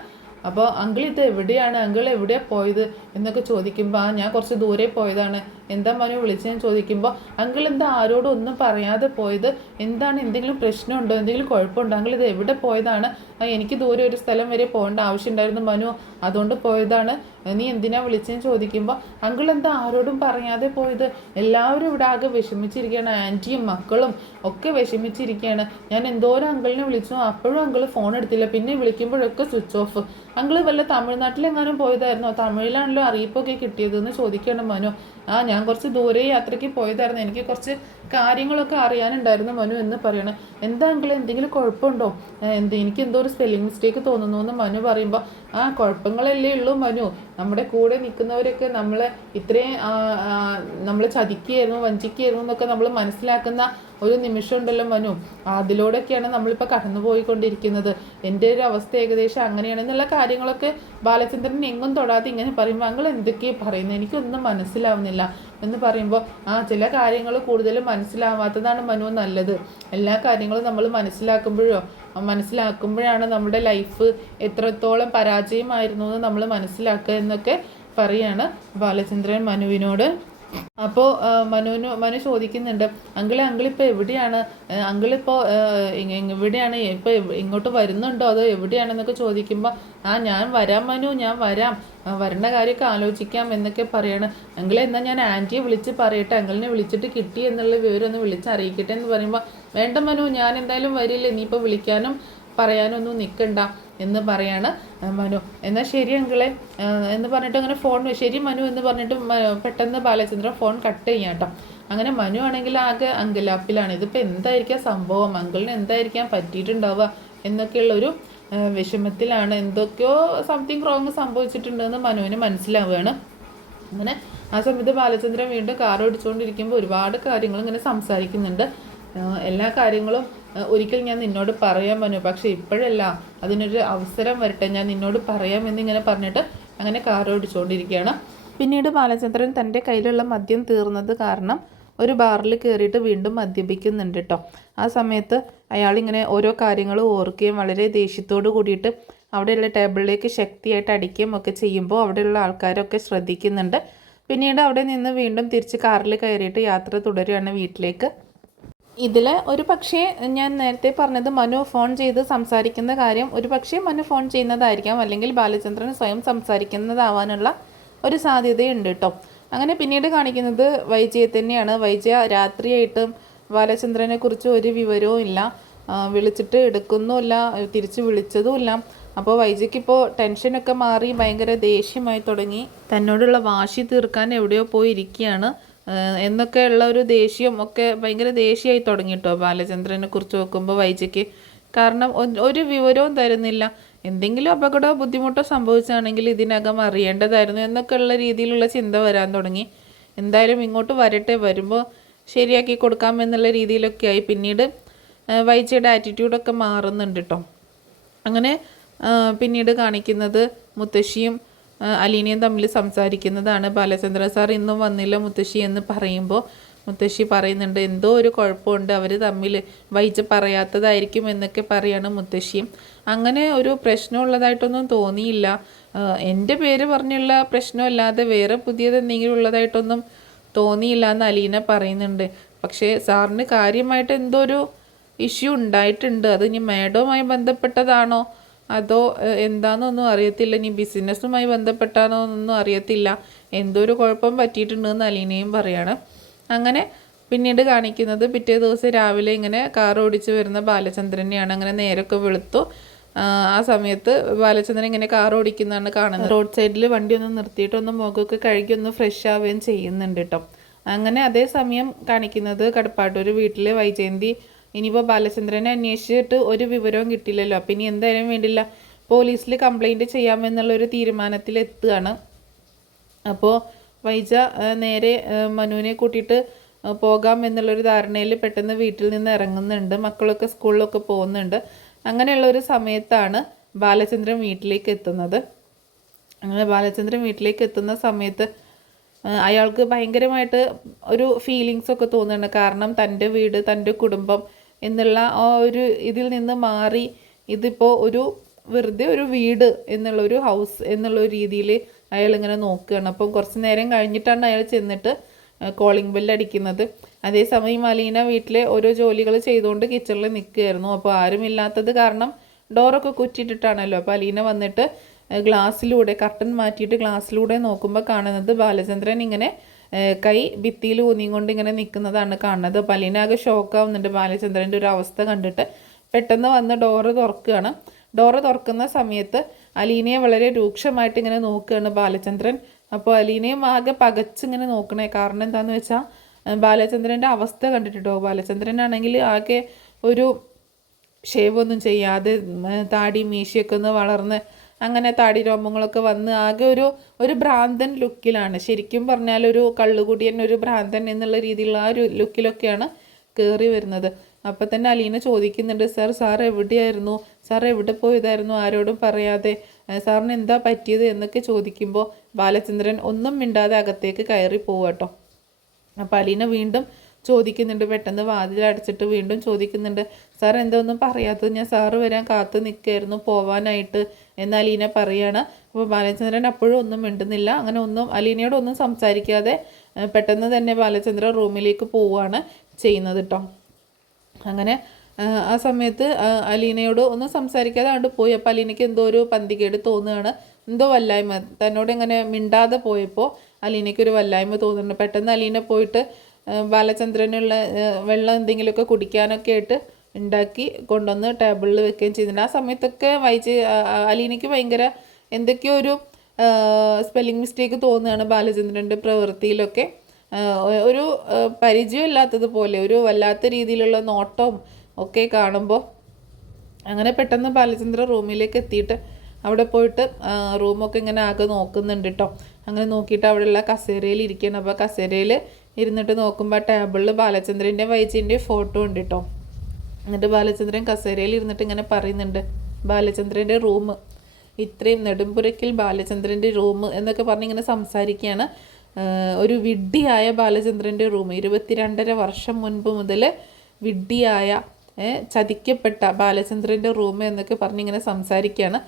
അപ്പോൾ അങ്കിൾ ഇത് എവിടെയാണ്, അങ്കിൾ എവിടെയാണ് പോയത് എന്നൊക്കെ ചോദിക്കുമ്പോൾ ഞാൻ കുറച്ച് ദൂരെ പോയതാണ്, എന്താ മനു വിളിച്ചതെന്ന് ചോദിക്കുമ്പോൾ അങ്കിൾ എന്താ ആരോടും ഒന്നും പറയാതെ പോയത്, എന്താണ്, എന്തെങ്കിലും പ്രശ്നമുണ്ടോ, എന്തെങ്കിലും കുഴപ്പമുണ്ടോ, അങ്കിൾ ഇത് എവിടെ പോയതാണ്, എനിക്ക് ദൂരെ ഒരു സ്ഥലം വരെ പോകേണ്ട ആവശ്യമുണ്ടായിരുന്നു മനു, അതുകൊണ്ട് പോയതാണ്, നീ എന്തിനാ വിളിച്ചതെന്ന് ചോദിക്കുമ്പോൾ അങ്കിൾ എന്താ ആരോടും പറയാതെ പോയത്, എല്ലാവരും ഇവിടെ ആകെ വിഷമിച്ചിരിക്കുകയാണ്, ആൻറ്റിയും മക്കളും ഒക്കെ വിഷമിച്ചിരിക്കുകയാണ്, ഞാൻ എന്തോരം അങ്കിളിനെ വിളിച്ചു അപ്പോഴും അങ്കിൾ ഫോൺ എടുത്തില്ല, പിന്നെ വിളിക്കുമ്പോഴൊക്കെ സ്വിച്ച് ഓഫ്, അങ്കിൾ വല്ല തമിഴ്നാട്ടിലെങ്ങാനും പോയതായിരുന്നോ, തമിഴിലാണല്ലോ അറിയിപ്പൊക്കെ കിട്ടിയതെന്ന് ചോദിക്കണം മനു. ഞാൻ കുറച്ച് ദൂരെ യാത്രയ്ക്ക് പോയതായിരുന്നു, എനിക്ക് കുറച്ച് കാര്യങ്ങളൊക്കെ അറിയാനുണ്ടായിരുന്നു മനു എന്ന് പറയണം. എന്താ അങ്കിൾ എന്തെങ്കിലും കുഴപ്പമുണ്ടോ, എനിക്ക് എന്തോ ഒരു സ്പെല്ലിംഗ് മിസ്റ്റേക്ക് തോന്നുന്നു എന്ന് മനു പറയുമ്പോൾ, ആ കുഴപ്പങ്ങളല്ലേ ഉള്ളൂ മനു, നമ്മുടെ കൂടെ നിൽക്കുന്നവരൊക്കെ നമ്മളെ ഇത്രയും നമ്മൾ ചതിക്കുകയായിരുന്നു വഞ്ചിക്കുകയായിരുന്നു എന്നൊക്കെ നമ്മൾ മനസ്സിലാക്കുന്ന ഒരു നിമിഷം ഉണ്ടല്ലോ മനു, അതിലൂടെയൊക്കെയാണ് നമ്മളിപ്പോൾ കടന്നു പോയിക്കൊണ്ടിരിക്കുന്നത്. എൻ്റെ ഒരു അവസ്ഥ ഏകദേശം അങ്ങനെയാണെന്നുള്ള കാര്യങ്ങളൊക്കെ ബാലചന്ദ്രൻ എങ്ങും തൊടാതെ ഇങ്ങനെ പറയുമ്പോൾ അങ്ങൾ എന്തൊക്കെയാണ് പറയുന്നത്, എനിക്കൊന്നും മനസ്സിലാവുന്നില്ല എന്ന് പറയുമ്പോൾ, ചില കാര്യങ്ങൾ കൂടുതലും മനസ്സിലാവാത്തതാണ് മനു നല്ലത്. എല്ലാ കാര്യങ്ങളും നമ്മൾ മനസ്സിലാക്കുമ്പോഴാണ് നമ്മുടെ ലൈഫ് എത്രത്തോളം പരാജയമായിരുന്നു എന്ന് നമ്മൾ മനസ്സിലാക്കുക എന്നൊക്കെ പറയാണ് ബാലചന്ദ്രൻ മനുവിനോട്. അപ്പോൾ മനു ചോദിക്കുന്നുണ്ട്, അങ്കിളിപ്പോൾ എവിടെയാണ്, അങ്കിളിപ്പോൾ എവിടെയാണ്, ഇപ്പോൾ ഇങ്ങോട്ട് വരുന്നുണ്ടോ അതോ എവിടെയാണെന്നൊക്കെ ചോദിക്കുമ്പോൾ, ഞാൻ വരാം മനു, ഞാൻ വരാം, വരേണ്ട കാര്യമൊക്കെ ആലോചിക്കാം എന്നൊക്കെ പറയണം. അങ്കിളെ എന്നാൽ ഞാൻ ആൻറ്റിയെ വിളിച്ച് പറയട്ടെ, അങ്കിളിനെ വിളിച്ചിട്ട് കിട്ടി എന്നുള്ള വിവരം ഒന്ന് വിളിച്ചറിയിക്കട്ടെ എന്ന് പറയുമ്പോൾ, വേണ്ട മനു, ഞാൻ എന്തായാലും വരില്ല, നീ ഇപ്പോൾ വിളിക്കാനും പറയാനൊന്നും നിൽക്കണ്ട എന്ന് പറയാണ് മനു. എന്നാൽ ശരി അങ്കിളെ എന്ന് പറഞ്ഞിട്ട് അങ്ങനെ ഫോൺ ശരി മനു എന്ന് പറഞ്ഞിട്ട് പെട്ടെന്ന് ബാലചന്ദ്രൻ ഫോൺ കട്ട് ചെയ്യാം കേട്ടോ. അങ്ങനെ മനു ആണെങ്കിൽ ആകെ അങ്കലാപ്പിലാണ്. ഇതിപ്പോൾ എന്തായിരിക്കാം സംഭവം, അങ്കിളിന് എന്തായിരിക്കാം പറ്റിയിട്ടുണ്ടാവുക എന്നൊക്കെയുള്ളൊരു വിഷമത്തിലാണ്. എന്തൊക്കെയോ സംതിങ് റോങ് സംഭവിച്ചിട്ടുണ്ടെന്ന് മനുവിന് മനസ്സിലാവുകയാണ്. അങ്ങനെ ആ സമയത്ത് ബാലചന്ദ്രൻ വീണ്ടും കാർ ഓടിച്ചുകൊണ്ടിരിക്കുമ്പോൾ ഒരുപാട് കാര്യങ്ങൾ ഇങ്ങനെ സംസാരിക്കുന്നുണ്ട്. എല്ലാ കാര്യങ്ങളും ഒരിക്കൽ ഞാൻ നിന്നോട് പറയാൻ മനു, പക്ഷെ ഇപ്പോഴല്ല, അതിനൊരു അവസരം വരട്ടെ, ഞാൻ നിന്നോട് പറയാമെന്നിങ്ങനെ പറഞ്ഞിട്ട് അങ്ങനെ കാർ ഓടിച്ചുകൊണ്ടിരിക്കുകയാണ്. പിന്നീട് ബാലചന്ദ്രൻ തൻ്റെ കയ്യിലുള്ള മദ്യം തീർന്നത് കാരണം ഒരു ബാറിൽ കയറിയിട്ട് വീണ്ടും മദ്യപിക്കുന്നുണ്ട് കേട്ടോ. ആ സമയത്ത് അയാളിങ്ങനെ ഓരോ കാര്യങ്ങൾ ഓർക്കുകയും വളരെ ദേഷ്യത്തോട് കൂടിയിട്ട് അവിടെയുള്ള ടേബിളിലേക്ക് ശക്തിയായിട്ട് അടിക്കുകയും ഒക്കെ ചെയ്യുമ്പോൾ അവിടെയുള്ള ആൾക്കാരൊക്കെ ശ്രദ്ധിക്കുന്നുണ്ട്. പിന്നീട് അവിടെ നിന്ന് വീണ്ടും തിരിച്ച് കാറിൽ കയറിയിട്ട് യാത്ര തുടരുകയാണ് വീട്ടിലേക്ക്. ഇതിൽ ഒരു പക്ഷേ ഞാൻ നേരത്തെ പറഞ്ഞത് മനു ഫോൺ ചെയ്ത് സംസാരിക്കുന്ന കാര്യം ഒരു പക്ഷേ മനു ഫോൺ ചെയ്യുന്നതായിരിക്കാം, അല്ലെങ്കിൽ ബാലചന്ദ്രൻ സ്വയം സംസാരിക്കുന്നതാവാനുള്ള ഒരു സാധ്യതയുണ്ട് കേട്ടോ. അങ്ങനെ പിന്നീട് കാണിക്കുന്നത് വൈജയെ തന്നെയാണ്. വൈജയ രാത്രിയായിട്ടും ബാലചന്ദ്രനെ കുറിച്ച് ഒരു വിവരവും ഇല്ല, വിളിച്ചിട്ട് എടുക്കുന്നുമില്ല, തിരിച്ച് വിളിച്ചതുമില്ല. അപ്പോൾ വൈജയ്ക്കിപ്പോൾ ടെൻഷനൊക്കെ മാറി ഭയങ്കര ദേഷ്യമായി തുടങ്ങി, തന്നോടുള്ള വാശി തീർക്കാൻ എവിടെയോ പോയി ഇരിക്കുകയാണ് എന്നൊക്കെയുള്ള ഒരു ദേഷ്യം ഒക്കെ ഭയങ്കര ദേഷ്യമായി തുടങ്ങി കേട്ടോ ബാലചന്ദ്രനെ കുറിച്ച് നോക്കുമ്പോൾ വൈജയ്ക്ക്. കാരണം ഒരു വിവരവും തരുന്നില്ല, എന്തെങ്കിലും അപകടമോ ബുദ്ധിമുട്ടോ സംഭവിച്ചാണെങ്കിൽ ഇതിനകം അറിയേണ്ടതായിരുന്നു എന്നൊക്കെയുള്ള രീതിയിലുള്ള ചിന്ത വരാൻ തുടങ്ങി. എന്തായാലും ഇങ്ങോട്ട് വരട്ടെ, വരുമ്പോൾ ശരിയാക്കി കൊടുക്കാമെന്നുള്ള രീതിയിലൊക്കെ ആയി. പിന്നീട് വൈജയുടെ ആറ്റിറ്റ്യൂഡൊക്കെ മാറുന്നുണ്ട് കേട്ടോ. അങ്ങനെ പിന്നീട് കാണിക്കുന്നത് മുത്തശ്ശിയും അലീനയും തമ്മിൽ സംസാരിക്കുന്നതാണ്. ബാലചന്ദ്രൻ സാർ ഇന്നും വന്നില്ല മുത്തശ്ശി എന്ന് പറയുമ്പോൾ മുത്തശ്ശി പറയുന്നുണ്ട് എന്തോ ഒരു കുഴപ്പമുണ്ട്, അവർ തമ്മിൽ വൈജ പറയാത്തതായിരിക്കും എന്നൊക്കെ പറയാണ് മുത്തശ്ശിയും. അങ്ങനെ ഒരു പ്രശ്നമുള്ളതായിട്ടൊന്നും തോന്നിയില്ല, എൻ്റെ പേര് പറഞ്ഞുള്ള പ്രശ്നമല്ലാതെ വേറെ പുതിയത് എന്തെങ്കിലും ഉള്ളതായിട്ടൊന്നും തോന്നിയില്ല എന്ന് അലീന പറയുന്നുണ്ട്. പക്ഷേ സാറിന് കാര്യമായിട്ട് എന്തോ ഒരു ഇഷ്യൂ ഉണ്ടായിട്ടുണ്ട്, അത് ഇനി മാഡവുമായി ബന്ധപ്പെട്ടതാണോ അതോ എന്താണെന്നൊന്നും അറിയത്തില്ല, ഇനി ബിസിനസ്സുമായി ബന്ധപ്പെട്ടാണോ എന്നൊന്നും അറിയത്തില്ല, എന്തോ ഒരു കുഴപ്പം പറ്റിയിട്ടുണ്ടെന്ന് അലീനയും പറയാണ്. അങ്ങനെ പിന്നീട് കാണിക്കുന്നത് പിറ്റേ ദിവസം രാവിലെ ഇങ്ങനെ കാർ ഓടിച്ച് വരുന്ന ബാലചന്ദ്രനെയാണ്. അങ്ങനെ നേരൊക്കെ വെളുത്തു. ആ സമയത്ത് ബാലചന്ദ്രൻ ഇങ്ങനെ കാർ ഓടിക്കുന്നതാണ് കാണുന്നത്. റോഡ് സൈഡിൽ വണ്ടി ഒന്ന് നിർത്തിയിട്ട് ഒന്ന് മുഖമൊക്കെ കഴുകി ഒന്ന് ഫ്രഷ് ആവുകയും ചെയ്യുന്നുണ്ട് കേട്ടോ. അങ്ങനെ അതേ സമയം കാണിക്കുന്നത് കടപ്പാട്ടൂർ വീട്ടിലെ വൈജയന്തി ഇനിയിപ്പോൾ ബാലചന്ദ്രനെ അന്വേഷിച്ചിട്ട് ഒരു വിവരവും കിട്ടില്ലല്ലോ, അപ്പം ഇനി എന്തായാലും വേണ്ടില്ല പോലീസിൽ കംപ്ലൈൻറ്റ് ചെയ്യാമെന്നുള്ളൊരു തീരുമാനത്തിലെത്തുകയാണ്. അപ്പോൾ വൈജ നേരെ മനുവിനെ കൂട്ടിയിട്ട് പോകാം എന്നുള്ളൊരു ധാരണയിൽ പെട്ടെന്ന് വീട്ടിൽ നിന്ന് ഇറങ്ങുന്നുണ്ട്. മക്കളൊക്കെ സ്കൂളിലൊക്കെ പോകുന്നുണ്ട്. അങ്ങനെയുള്ളൊരു സമയത്താണ് ബാലചന്ദ്രൻ വീട്ടിലേക്ക് എത്തുന്നത്. അങ്ങനെ ബാലചന്ദ്രൻ വീട്ടിലേക്ക് എത്തുന്ന സമയത്ത് അയാൾക്ക് ഭയങ്കരമായിട്ട് ഒരു ഫീലിങ്സൊക്കെ തോന്നുന്നുണ്ട്. കാരണം തൻ്റെ വീട്, തൻ്റെ കുടുംബം എന്നുള്ള ആ ഒരു ഇതിൽ നിന്ന് മാറി ഇതിപ്പോൾ ഒരു വെറുതെ ഒരു വീട് എന്നുള്ളൊരു ഹൗസ് എന്നുള്ള രീതിയിൽ അയാളിങ്ങനെ നോക്കുകയാണ്. അപ്പം കുറച്ച് നേരം കഴിഞ്ഞിട്ടാണ് അയാൾ ചെന്നിട്ട് കോളിംഗ് ബെല്ലടിക്കുന്നത്. അതേസമയം അലീന വീട്ടിലെ ഓരോ ജോലികൾ ചെയ്തുകൊണ്ട് കിച്ചണിൽ നിൽക്കുകയായിരുന്നു. അപ്പോൾ ആരുമില്ലാത്തത് കാരണം ഡോറൊക്കെ കുറ്റിയിട്ടിട്ടാണല്ലോ. അപ്പോൾ അലീന വന്നിട്ട് ഗ്ലാസ്സിലൂടെ കർട്ടൻ മാറ്റിയിട്ട് ഗ്ലാസ്സിലൂടെ നോക്കുമ്പോൾ കാണുന്നത് ബാലചന്ദ്രൻ ഇങ്ങനെ കൈ ഭിത്തിയിൽ ഊന്നിക്കൊണ്ട് ഇങ്ങനെ നിൽക്കുന്നതാണ് കാണുന്നത്. അപ്പോൾ അലീന ആകെ ഷോക്കാവുന്നുണ്ട് ബാലചന്ദ്രൻ്റെ ഒരു അവസ്ഥ കണ്ടിട്ട്. പെട്ടെന്ന് വന്ന് ഡോറ് തുറക്കുകയാണ്. ഡോറ് തുറക്കുന്ന സമയത്ത് അലീനയെ വളരെ രൂക്ഷമായിട്ട് ഇങ്ങനെ നോക്കുകയാണ് ബാലചന്ദ്രൻ. അപ്പോൾ അലീനയും ആകെ പകച്ചിങ്ങനെ നോക്കണേ. കാരണം എന്താണെന്ന് വെച്ചാൽ ബാലചന്ദ്രൻ്റെ അവസ്ഥ കണ്ടിട്ടുണ്ടോ? ബാലചന്ദ്രനാണെങ്കിൽ ആകെ ഒരു ഷേവ് ഒന്നും ചെയ്യാതെ താടി മീശയൊക്കെ ഒന്ന് വളർന്ന് അങ്ങനെ താടി രോമങ്ങളൊക്കെ വന്ന് ആകെ ഒരു ഭ്രാന്തൻ ലുക്കിലാണ്. ശരിക്കും പറഞ്ഞാൽ ഒരു കള്ളുകുടിയൻ, ഒരു ഭ്രാന്തൻ എന്നുള്ള രീതിയിലുള്ള ആ ഒരു ലുക്കിലൊക്കെയാണ് കയറി വരുന്നത്. അപ്പം തന്നെ അലീന ചോദിക്കുന്നുണ്ട്, സാർ എവിടെയായിരുന്നു, സാർ എവിടെ പോയതായിരുന്നു ആരോടും പറയാതെ, സാറിന് എന്താ പറ്റിയത് എന്നൊക്കെ ചോദിക്കുമ്പോൾ ബാലചന്ദ്രൻ ഒന്നും മിണ്ടാതെ അകത്തേക്ക് കയറി പോവാട്ടോ. അപ്പോൾ അലീന വീണ്ടും ചോദിക്കുന്നുണ്ട്, പെട്ടെന്ന് വാതിലടച്ചിട്ട് വീണ്ടും ചോദിക്കുന്നുണ്ട്, സാർ എന്താ ഒന്നും പറയാത്തത്, ഞാൻ സാറ് വരാൻ കാത്തു നിൽക്കായിരുന്നു പോവാനായിട്ട് എന്ന് അലീന പറയാണ്. അപ്പോൾ ബാലചന്ദ്രൻ അപ്പോഴും ഒന്നും മിണ്ടുന്നില്ല. അങ്ങനെ അലീനയോടൊന്നും സംസാരിക്കാതെ പെട്ടെന്ന് തന്നെ ബാലചന്ദ്രൻ റൂമിലേക്ക് പോവുകയാണ് ചെയ്യുന്നത് കേട്ടോ. അങ്ങനെ ആ സമയത്ത് അലീനയോട് ഒന്നും സംസാരിക്കാതെ അങ്ങോട്ട് പോയി. അപ്പോൾ അലീനയ്ക്ക് എന്തോ ഒരു പന്തികേട് തോന്നുകയാണ്, എന്തോ വല്ലായ്മ, തന്നോട് ഇങ്ങനെ മിണ്ടാതെ പോയപ്പോൾ അലീനയ്ക്കൊരു വല്ലായ്മ തോന്നുന്നുണ്ട്. പെട്ടെന്ന് അലീന പോയിട്ട് ബാലചന്ദ്രനുള്ള വെള്ളം എന്തെങ്കിലുമൊക്കെ കുടിക്കാനൊക്കെ ആയിട്ട് ഉണ്ടാക്കി കൊണ്ടുവന്ന് ടേബിളിൽ വെക്കുകയും ചെയ്തിട്ടുണ്ട്. ആ സമയത്തൊക്കെ അലീനയ്ക്ക് ഭയങ്കര എന്തൊക്കെയോ ഒരു സ്പെല്ലിംഗ് മിസ്റ്റേക്ക് തോന്നുകയാണ് ബാലചന്ദ്രൻ്റെ പ്രവൃത്തിയിലൊക്കെ. ഒരു പരിചയമില്ലാത്തതുപോലെ ഒരു വല്ലാത്ത രീതിയിലുള്ള നോട്ടവും ഒക്കെ കാണുമ്പോൾ അങ്ങനെ പെട്ടെന്ന് ബാലചന്ദ്രൻ റൂമിലേക്ക് എത്തിയിട്ട് അവിടെ പോയിട്ട് റൂമൊക്കെ ഇങ്ങനെ ആകെ നോക്കുന്നുണ്ട് കേട്ടോ. അങ്ങനെ നോക്കിയിട്ട് അവിടെയുള്ള കസേരയിൽ ഇരിക്കണം. അപ്പോൾ കസേരയിൽ ഇരുന്നിട്ട് നോക്കുമ്പോൾ ടേബിളിൽ ബാലചന്ദ്രൻ്റെ വൈജയൻ്റെ ഫോട്ടോ ഉണ്ട് കേട്ടോ. എന്നിട്ട് ബാലചന്ദ്രൻ കസേരയിൽ ഇരുന്നിട്ട് ഇങ്ങനെ പറയുന്നുണ്ട്, ബാലചന്ദ്രൻ്റെ റൂം, ഇത്രയും നെടുമ്പുരയ്ക്കൽ ബാലചന്ദ്രൻ്റെ റൂം എന്നൊക്കെ പറഞ്ഞിങ്ങനെ സംസാരിക്കുകയാണ്. ഒരു വിഡ്ഢിയായ ബാലചന്ദ്രൻ്റെ റൂം, 22.5 വർഷം മുൻപ് മുതൽ വിഡ്ഢിയായ ചതിക്കപ്പെട്ട ബാലചന്ദ്രൻ്റെ റൂം എന്നൊക്കെ പറഞ്ഞിങ്ങനെ സംസാരിക്കുകയാണ്.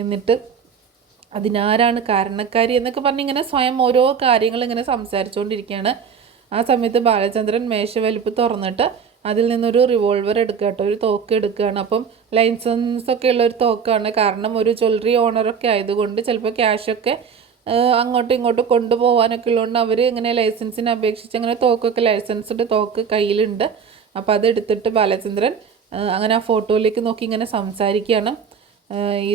എന്നിട്ട് അതിനാരാണ് കാരണക്കാരി എന്നൊക്കെ പറഞ്ഞിങ്ങനെ സ്വയം ഓരോ കാര്യങ്ങൾ ഇങ്ങനെ സംസാരിച്ചുകൊണ്ടിരിക്കുകയാണ്. ആ സമയത്ത് ബാലചന്ദ്രൻ മേശവലിപ്പ് തുറന്നിട്ട് അതിൽ നിന്നൊരു റിവോൾവർ എടുക്കുക കേട്ടോ, ഒരു തോക്ക് എടുക്കുകയാണ്. അപ്പം ലൈസൻസ് ഒക്കെ ഉള്ള ഒരു തോക്കാണ്. കാരണം ഒരു ജ്വല്ലറി ഓണറൊക്കെ ആയതുകൊണ്ട് ചിലപ്പോൾ ക്യാഷൊക്കെ അങ്ങോട്ടും ഇങ്ങോട്ടും കൊണ്ടുപോകാനൊക്കെ ഉള്ളതുകൊണ്ട് അവർ ഇങ്ങനെ ലൈസൻസിന് അപേക്ഷിച്ച് അങ്ങനെ തോക്കൊക്കെ ലൈസൻസ്ഡ് തോക്ക് കയ്യിലുണ്ട്. അപ്പോൾ അതെടുത്തിട്ട് ബാലചന്ദ്രൻ അങ്ങനെ ആ ഫോട്ടോയിലേക്ക് നോക്കി ഇങ്ങനെ സംസാരിക്കുകയാണ്.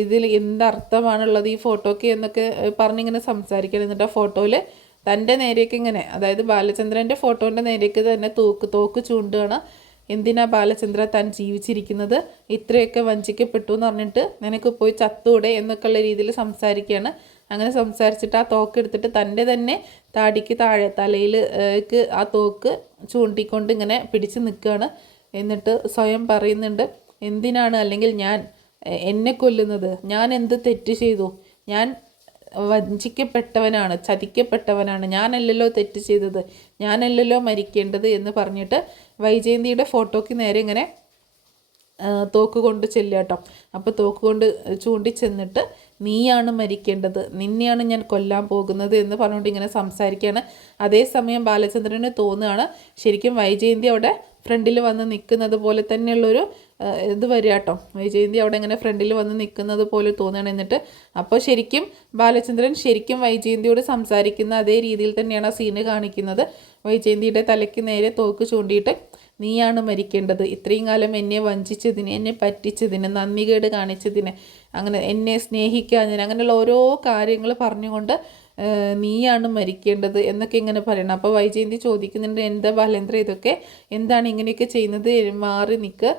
ഇതിൽ എന്തർത്ഥമാണുള്ളത് ഈ ഫോട്ടോയ്ക്ക് എന്നൊക്കെ പറഞ്ഞിങ്ങനെ സംസാരിക്കണം. എന്നിട്ട് ആ ഫോട്ടോയിൽ തൻ്റെ നേരേക്ക് ഇങ്ങനെ, അതായത് ബാലചന്ദ്രൻ്റെ ഫോട്ടോൻ്റെ നേരേക്ക് തന്നെ തോക്ക് ചൂണ്ടുകയാണ്. എന്തിനാ ബാലചന്ദ്ര താൻ ജീവിച്ചിരിക്കുന്നത്, ഇത്രയൊക്കെ വഞ്ചിക്കപ്പെട്ടു എന്ന് പറഞ്ഞിട്ട് നിനക്ക് പോയി ചത്തൂടെ എന്നൊക്കെയുള്ള രീതിയിൽ സംസാരിക്കുകയാണ്. അങ്ങനെ സംസാരിച്ചിട്ട് ആ തോക്ക് എടുത്തിട്ട് തൻ്റെ തന്നെ താടിക്ക് താഴെ തലയിലേക്ക് ആ തോക്ക് ചൂണ്ടിക്കൊണ്ട് ഇങ്ങനെ പിടിച്ച് നിൽക്കുകയാണ്. എന്നിട്ട് സ്വയം പറയുന്നുണ്ട്, എന്തിനാണ് അല്ലെങ്കിൽ എന്നെ കൊല്ലുന്നത്, ഞാൻ എന്ത് തെറ്റ് ചെയ്തു, ഞാൻ വഞ്ചിക്കപ്പെട്ടവനാണ്, ചതിക്കപ്പെട്ടവനാണ്, ഞാനല്ലല്ലോ തെറ്റ് ചെയ്തത്, ഞാനല്ലല്ലോ മരിക്കേണ്ടത് എന്ന് പറഞ്ഞിട്ട് വൈജയന്തിയുടെ ഫോട്ടോയ്ക്ക് നേരെ ഇങ്ങനെ തോക്ക് കൊണ്ട് ചെല്ലുക കേട്ടോ. അപ്പോൾ തോക്ക് കൊണ്ട് ചൂണ്ടി ചെന്നിട്ട് നീയാണ് മരിക്കേണ്ടത്, നിന്നെയാണ് ഞാൻ കൊല്ലാൻ പോകുന്നത് എന്ന് പറഞ്ഞുകൊണ്ട് ഇങ്ങനെ സംസാരിക്കുകയാണ്. അതേസമയം ബാലചന്ദ്രന് തോന്നുകയാണ് ശരിക്കും വൈജയന്തി അവിടെ ഫ്രണ്ടിൽ വന്ന് നിൽക്കുന്നത് പോലെ തന്നെയുള്ളൊരു ഇത് വരിക കേട്ടോ. വൈജയന്തി അവിടെ ഇങ്ങനെ ഫ്രണ്ടിൽ വന്ന് നിൽക്കുന്നത് പോലെ തോന്നുകയാണ്. എന്നിട്ട് അപ്പോൾ ശരിക്കും ബാലചന്ദ്രൻ ശരിക്കും വൈജയന്തിയോട് സംസാരിക്കുന്ന അതേ രീതിയിൽ തന്നെയാണ് ആ സീന് കാണിക്കുന്നത്. വൈജയന്തിയുടെ തലയ്ക്ക് നേരെ തോക്ക് ചൂണ്ടിയിട്ട് നീയാണ് മരിക്കേണ്ടത്, ഇത്രയും കാലം എന്നെ വഞ്ചിച്ചതിന്, എന്നെ പറ്റിച്ചതിന്, നന്ദികേട് കാണിച്ചതിന്, അങ്ങനെ എന്നെ സ്നേഹിക്കാതിന്, അങ്ങനെയുള്ള ഓരോ കാര്യങ്ങൾ പറഞ്ഞുകൊണ്ട് നീയാണ് മരിക്കേണ്ടത് എന്നൊക്കെ ഇങ്ങനെ പറയണം. അപ്പോൾ വൈജയന്തി ചോദിക്കുന്നുണ്ട്, എന്താ ബാലേന്ദ്ര ഇതൊക്കെ, എന്താണ് ഇങ്ങനെയൊക്കെ ചെയ്യുന്നത്, മാറി നിൽക്ക്,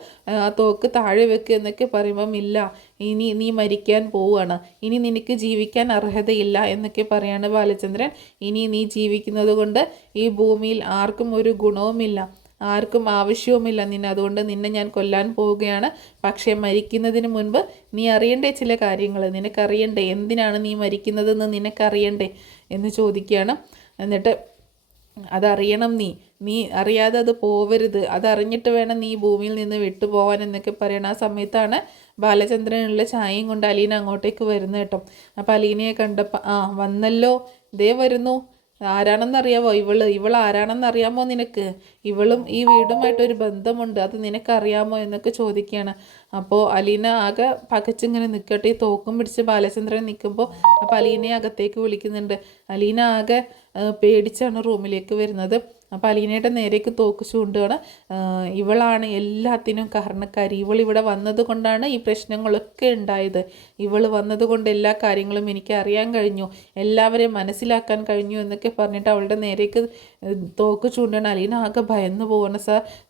ആ തോക്ക് താഴെ വെക്ക് എന്നൊക്കെ പറയുമ്പം ഇല്ല, ഇനി നീ മരിക്കാൻ പോവുകയാണ്, ഇനി നിനക്ക് ജീവിക്കാൻ അർഹതയില്ല എന്നൊക്കെ പറയാണ് ബാലചന്ദ്രൻ. ഇനി നീ ജീവിക്കുന്നത് കൊണ്ട് ഈ ഭൂമിയിൽ ആർക്കും ഒരു ഗുണവുമില്ല, ആർക്കും ആവശ്യവുമില്ല നിന്നെ, അതുകൊണ്ട് നിന്നെ ഞാൻ കൊല്ലാൻ പോവുകയാണ്. പക്ഷേ മരിക്കുന്നതിന് മുൻപ് നീ അറിയണ്ടേ ചില കാര്യങ്ങൾ, നിനക്കറിയണ്ടേ എന്തിനാണ് നീ മരിക്കുന്നതെന്ന് നിനക്കറിയണ്ടേ എന്ന് ചോദിക്കുകയാണ്. എന്നിട്ട് അതറിയണം, നീ അറിയാതെ അത് പോവരുത്, അതറിഞ്ഞിട്ട് വേണം നീ ഭൂമിയിൽ നിന്ന് വിട്ടുപോകാൻ എന്നൊക്കെ പറയണം. ആ സമയത്താണ് ബാലചന്ദ്രനുള്ള ചായയും കൊണ്ട് അലീന അങ്ങോട്ടേക്ക് വരുന്നത് കേട്ടോ. അപ്പോൾ അലീനയെ കണ്ടപ്പോൾ വന്നല്ലോ, ദേ വരുന്നു, ആരാണെന്നറിയാമോ ഇവൾ ആരാണെന്നറിയാമോ നിനക്ക്, ഇവളും ഈ വീടുമായിട്ടൊരു ബന്ധമുണ്ട്, അത് നിനക്കറിയാമോ എന്നൊക്കെ ചോദിക്കുകയാണ്. അപ്പോൾ അലീന ആകെ പകച്ചിങ്ങനെ നിൽക്കട്ടെ, ഈ തോക്കും പിടിച്ച് ബാലചന്ദ്രൻ നിൽക്കുമ്പോൾ അപ്പോൾ അലീനയെ അകത്തേക്ക് വിളിക്കുന്നുണ്ട്. അലീന ആകെ പേടിച്ചാണ് റൂമിലേക്ക് വരുന്നത്. അപ്പോൾ അലീനയുടെ നേരേക്ക് തോക്ക് ചൂണ്ടുകയാണ്. ഇവളാണ് എല്ലാത്തിനും കാരണക്കാരി, ഇവളിവിടെ വന്നത് കൊണ്ടാണ് ഈ പ്രശ്നങ്ങളൊക്കെ ഉണ്ടായത്, ഇവൾ വന്നതുകൊണ്ട് എല്ലാ കാര്യങ്ങളും എനിക്ക് അറിയാൻ കഴിഞ്ഞു, എല്ലാവരെയും മനസ്സിലാക്കാൻ കഴിഞ്ഞു എന്നൊക്കെ പറഞ്ഞിട്ട് അവളുടെ നേരേക്ക് തോക്ക് ചൂണ്ടാണ്. അലീന ആകെ ഭയന്നു പോവാണ്.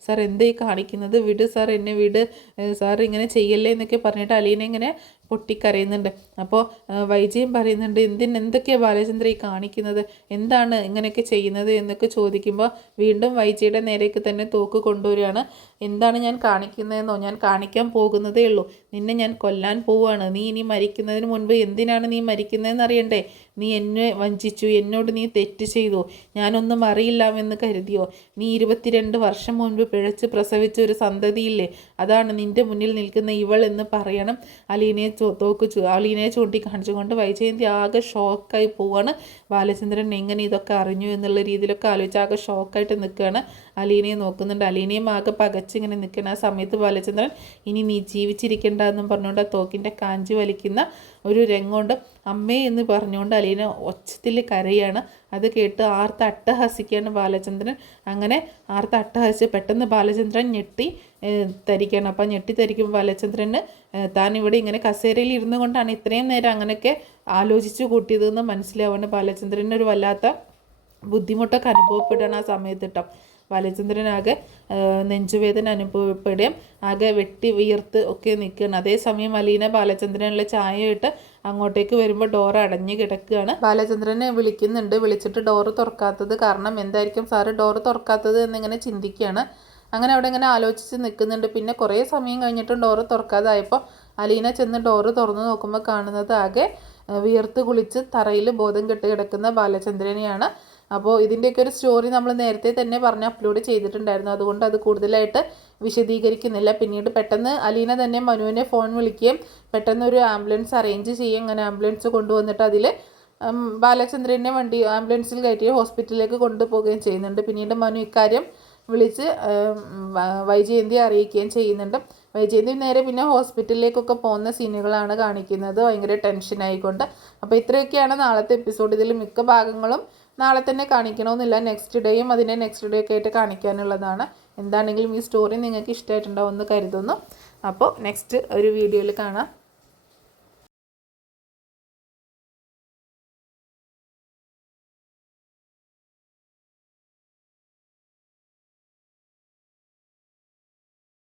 സാർ എന്തേ കാണിക്കുന്നത്, വിട് സാർ, എന്നെ വിട് സാർ, ഇങ്ങനെ ചെയ്യല്ലേ എന്നൊക്കെ പറഞ്ഞിട്ട് അലീന ഇങ്ങനെ പൊട്ടിക്കരയുന്നുണ്ട്. അപ്പോൾ വൈജയും പറയുന്നുണ്ട്, എന്തൊക്കെയാണ് ബാലചന്ദ്ര ഈ കാണിക്കുന്നത്, എന്താണ് ഇങ്ങനെയൊക്കെ ചെയ്യുന്നത് എന്നൊക്കെ ചോദിക്കുമ്പോൾ വീണ്ടും വൈജയുടെ നേരേക്ക് തന്നെ തോക്ക് കൊണ്ടുവരികയാണ്. എന്താണ് ഞാൻ കാണിക്കുന്നതെന്നോ, ഞാൻ കാണിക്കാൻ പോകുന്നതേ ഉള്ളൂ, നിന്നെ ഞാൻ കൊല്ലാൻ പോവുകയാണ്, നീ ഇനി മരിക്കുന്നതിന് മുൻപ് എന്തിനാണ് നീ മരിക്കുന്നതെന്ന് അറിയണ്ടേ, നീ എന്നെ വഞ്ചിച്ചു, എന്നോട് നീ തെറ്റ് ചെയ്തു, ഞാനൊന്നും അറിയില്ലാമെന്ന് കരുതിയോ, നീ 22 വർഷം മുൻപ് പിഴച്ച് പ്രസവിച്ച ഒരു സന്തതിയില്ലേ, അതാണ് നിൻ്റെ മുന്നിൽ നിൽക്കുന്ന ഇവൾ എന്ന് പറയണം. അലീനയെ ചൂണ്ടിക്കാണിച്ചുകൊണ്ട് വൈജയന്തി ആകെ ഷോക്കായി പോവാണ്. ബാലചന്ദ്രൻ എങ്ങനെ ഇതൊക്കെ അറിഞ്ഞു എന്നുള്ള രീതിയിലൊക്കെ ആലോചിച്ച് ആകെ ഷോക്കായിട്ട് നിൽക്കുകയാണ്. അലീനയെ നോക്കുന്നുണ്ട്. അലീനയും ആകെ പകച്ചിങ്ങനെ നിൽക്കണം. ആ സമയത്ത് ബാലചന്ദ്രൻ ഇനി നീ ജീവിച്ചിരിക്കേണ്ട എന്നും പറഞ്ഞുകൊണ്ട് ആ തോക്കിൻ്റെ കാഞ്ചി വലിക്കുന്ന ഒരു രംഗമുണ്ട്. അമ്മേ എന്ന് പറഞ്ഞുകൊണ്ട് അലീന ഒച്ചത്തിൽ കരയാണ്. അത് കേട്ട് ആർത്ത് അട്ടഹസിക്കുകയാണ് ബാലചന്ദ്രൻ. അങ്ങനെ ആർത്ത് അട്ടഹസിച്ച് പെട്ടെന്ന് ബാലചന്ദ്രൻ ഞെട്ടി തരിക്കുകയാണ്. അപ്പം ഞെട്ടിത്തരിക്കുമ്പോൾ ബാലചന്ദ്രന് താൻ ഇവിടെ ഇങ്ങനെ കസേരയിൽ ഇരുന്നു കൊണ്ടാണ് ഇത്രയും നേരം അങ്ങനെയൊക്കെ ആലോചിച്ച് കൂട്ടിയതെന്ന് മനസ്സിലാവുകയാണ്. ബാലചന്ദ്രന് ഒരു വല്ലാത്ത ബുദ്ധിമുട്ടൊക്കെ അനുഭവപ്പെടുകയാണ് ആ സമയത്ത് കേട്ടോ. ബാലചന്ദ്രനാകെ നെഞ്ചുവേദന അനുഭവപ്പെടുകയും ആകെ വെട്ടി വിയർത്ത് ഒക്കെ നിൽക്കുകയാണ്. അതേസമയം അലീന ബാലചന്ദ്രനുള്ള ചായയിട്ട് അങ്ങോട്ടേക്ക് വരുമ്പോൾ ഡോർ അടഞ്ഞു കിടക്കുകയാണ്. ബാലചന്ദ്രനെ വിളിക്കുന്നുണ്ട്. വിളിച്ചിട്ട് ഡോറ് തുറക്കാത്തത് കാരണം എന്തായിരിക്കും സാറ് ഡോറ് തുറക്കാത്തത് എന്നിങ്ങനെ ചിന്തിക്കുകയാണ്. അങ്ങനെ അവിടെ ഇങ്ങനെ ആലോചിച്ച് നിൽക്കുന്നുണ്ട്. പിന്നെ കുറേ സമയം കഴിഞ്ഞിട്ടും ഡോറ് തുറക്കാതായപ്പോൾ അലീന ചെന്ന് ഡോറ് തുറന്ന് നോക്കുമ്പോൾ കാണുന്നത് ആകെ വിയർത്ത് കുളിച്ച് തറയിൽ ബോധം കെട്ട് കിടക്കുന്ന ബാലചന്ദ്രനെയാണ്. അപ്പോൾ ഇതിൻ്റെയൊക്കെ ഒരു സ്റ്റോറി നമ്മൾ നേരത്തെ തന്നെ പറഞ്ഞ് അപ്ലോഡ് ചെയ്തിട്ടുണ്ടായിരുന്നു, അതുകൊണ്ട് അത് കൂടുതലായിട്ട് വിശദീകരിക്കുന്നില്ല. പിന്നീട് പെട്ടെന്ന് അലീന തന്നെ മനുവിനെ ഫോൺ വിളിക്കുകയും പെട്ടെന്ന് ഒരു ആംബുലൻസ് അറേഞ്ച് ചെയ്യുകയും അങ്ങനെ ആംബുലൻസ് കൊണ്ടുവന്നിട്ട് അതിൽ ബാലചന്ദ്രനെ ആംബുലൻസിൽ കയറ്റി ഹോസ്പിറ്റലിലേക്ക് കൊണ്ടുപോവുകയും ചെയ്യുന്നുണ്ട്. പിന്നീട് മനു ഇക്കാര്യം വിളിച്ച് വൈജയന്തിയെ അറിയിക്കുകയും ചെയ്യുന്നുണ്ട്. വൈജയന്തി നേരെ പിന്നെ ഹോസ്പിറ്റലിലേക്കൊക്കെ പോകുന്ന സീനുകളാണ് കാണിക്കുന്നത്, ഭയങ്കര ടെൻഷനായിക്കൊണ്ട്. അപ്പോൾ ഇത്രയൊക്കെയാണ് നാളത്തെ എപ്പിസോഡ്. ഇതിൽ മിക്ക ഭാഗങ്ങളും നാളെ തന്നെ കാണിക്കണമെന്നില്ല, നെക്സ്റ്റ് ഡേയും അതിൻ്റെ നെക്സ്റ്റ് ഡേ ഒക്കെ ആയിട്ട് കാണിക്കാനുള്ളതാണ്. എന്താണെങ്കിലും ഈ സ്റ്റോറി നിങ്ങൾക്ക് ഇഷ്ടമായിട്ടുണ്ടാവും എന്ന് കരുതുന്നു. അപ്പോൾ നെക്സ്റ്റ് ഒരു വീഡിയോയിൽ കാണാം.